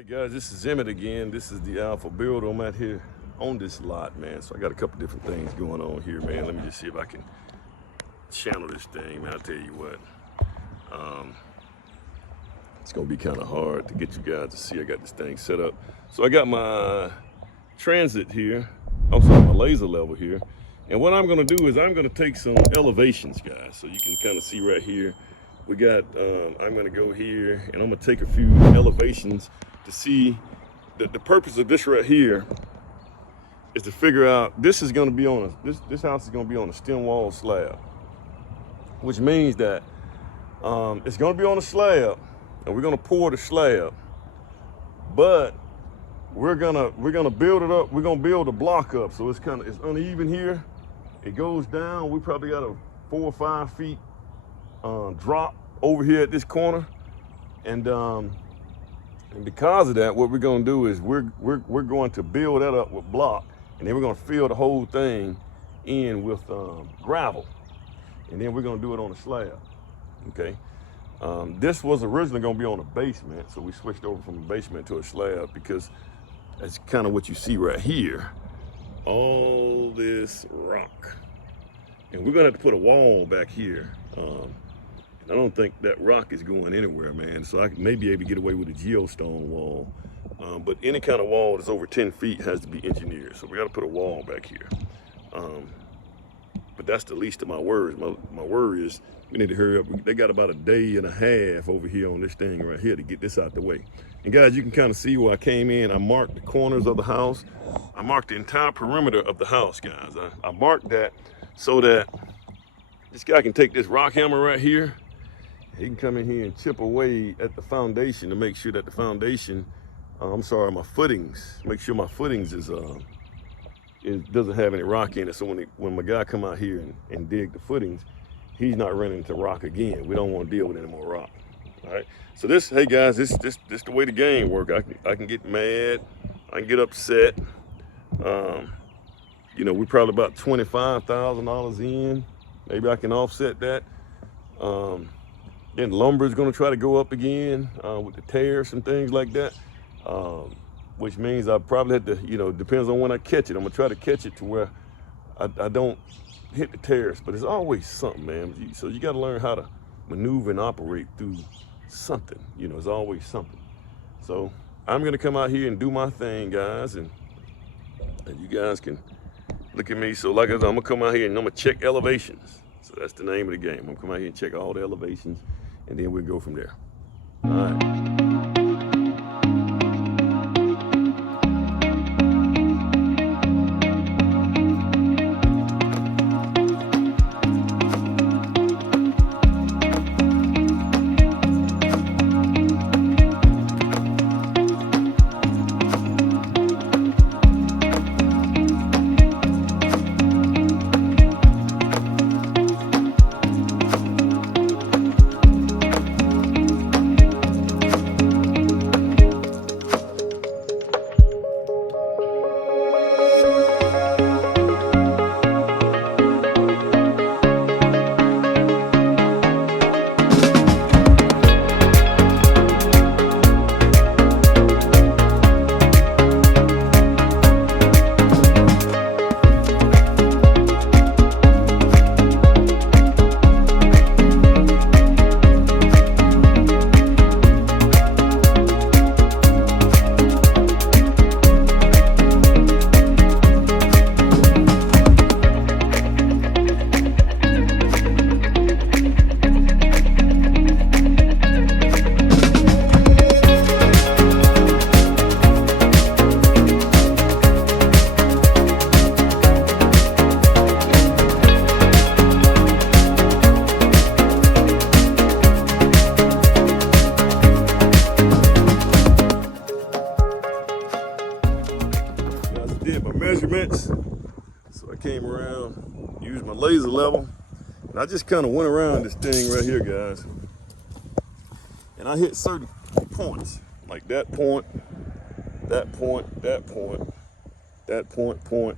right, guys, this is Emmett again. This is the Alpha Builder. I'm out here on this lot, man. So I got a couple different things going on here, man. Let me just see if I can channel this thing, man. I'll tell you what. It's gonna be kind of hard to get you guys to see. I got this thing set up. So I got my transit here. I'm sorry, my laser level here. And what I'm gonna do is I'm gonna take some elevations, guys. So you can kind of see right here. We got, I'm gonna go here and I'm gonna take a few elevations to see that the purpose of this right here is to figure out, this is gonna be on this house is gonna be on a stem wall slab, which means that it's gonna be on a slab and we're gonna pour the slab, but we're gonna build it up. We're gonna build a block up. So it's uneven here. It goes down. We probably got a 4 or 5 feet drop over here at this corner, and because of that, what we're going to do is we're going to build that up with block, and then we're going to fill the whole thing in with gravel, and then we're going to do it on a slab. Okay, this was originally going to be on a basement, so we switched over from a basement to a slab because that's kind of what you see right here, all this rock, and we're going to have to put a wall back here. I don't think that rock is going anywhere, man. So I may be able to get away with a geostone wall. But any kind of wall that's over 10 feet has to be engineered. So we got to put a wall back here. But that's the least of my worries. My worry is we need to hurry up. They got about a day and a half over here on this thing right here to get this out the way. And guys, you can kind of see where I came in. I marked the corners of the house. I marked the entire perimeter of the house, guys. I marked that so that this guy can take this rock hammer right here. He can come in here and chip away at the foundation to make sure that the foundation, my footings, make sure my footings it doesn't have any rock in it. So when my guy come out here and dig the footings, he's not running into rock again. We don't want to deal with any more rock. All right. So hey guys, this the way the game work. I can get mad, I can get upset. We're probably about $25,000 in. Maybe I can offset that. Then lumber is going to try to go up again with the tariffs and things like that, which means I probably have to, depends on when I catch it. I'm going to try to catch it to where I don't hit the tariffs, but it's always something, man. So you got to learn how to maneuver and operate through something. It's always something. So I'm going to come out here and do my thing, guys, and you guys can look at me. So like I said, I'm going to come out here and I'm going to check elevations. So that's the name of the game. I'm going to come out here and check all the elevations, and then we'll go from there. All right. Measurements. So I came around, used my laser level, and I just kind of went around this thing right here, guys. And I hit certain points, like that point, that point, that point, that point.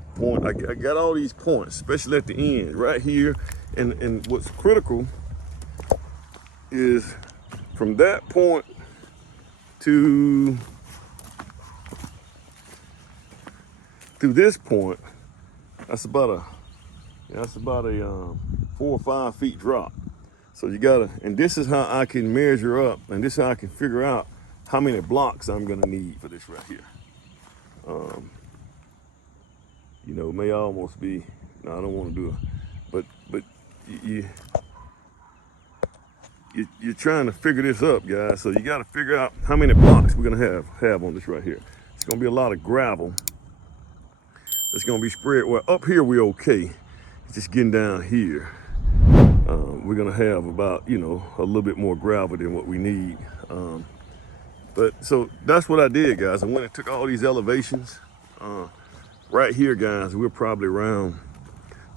I got all these points, especially at the end, right here. And what's critical is from that point to through this point, that's about a 4 or 5 feet drop. So you gotta, and this is how I can measure up, and this is how I can figure out how many blocks I'm gonna need for this right here. You know, it may almost be, no, I don't want to do it, but you're trying to figure this up, guys. So you got to figure out how many blocks we're gonna have on this right here. It's gonna be a lot of gravel. It's gonna be spread. Well, up here we're okay. It's just getting down here. We're gonna have about, you know, a little bit more gravel than what we need. But so that's what I did, guys. I went and took all these elevations. Right here, guys, we're probably around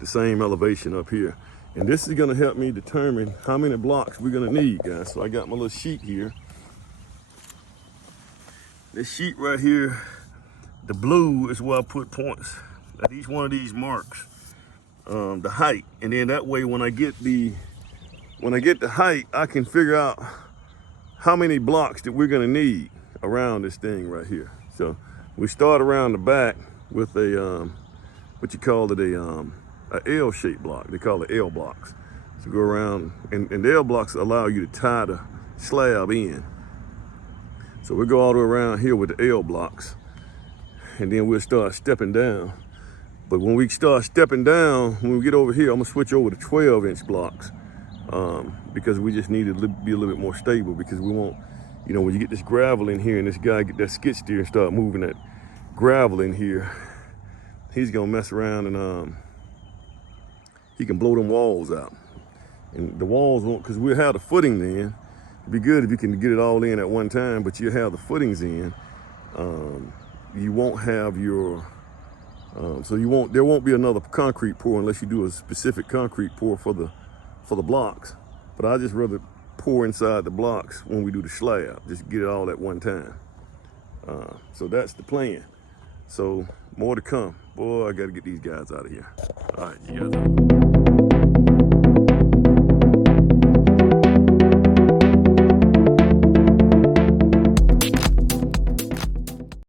the same elevation up here. And this is gonna help me determine how many blocks we're gonna need, guys. So I got my little sheet here. This sheet right here, the blue is where I put points at each one of these marks, the height. And then that way, when I get the height, I can figure out how many blocks that we're gonna need around this thing right here. So we start around the back with a, what you call it, a L-shaped block. They call it L blocks. So go around, and the L blocks allow you to tie the slab in. So we go all the way around here with the L blocks, and then we'll start stepping down. But when we start stepping down, when we get over here, I'm gonna switch over to 12-inch blocks, because we just need to be a little bit more stable, because we won't, you know, when you get this gravel in here and this guy get that skid steer and start moving that gravel in here, he's gonna mess around and he can blow them walls out. And the walls won't, because we'll have the footing then. It'd be good if you can get it all in at one time, but you'll have the footings in. You won't have your, there won't be another concrete pour unless you do a specific concrete pour for the blocks. But I just rather pour inside the blocks when we do the slab, just get it all at one time. So that's the plan. So more to come. Boy, I gotta get these guys out of here. All right, you guys.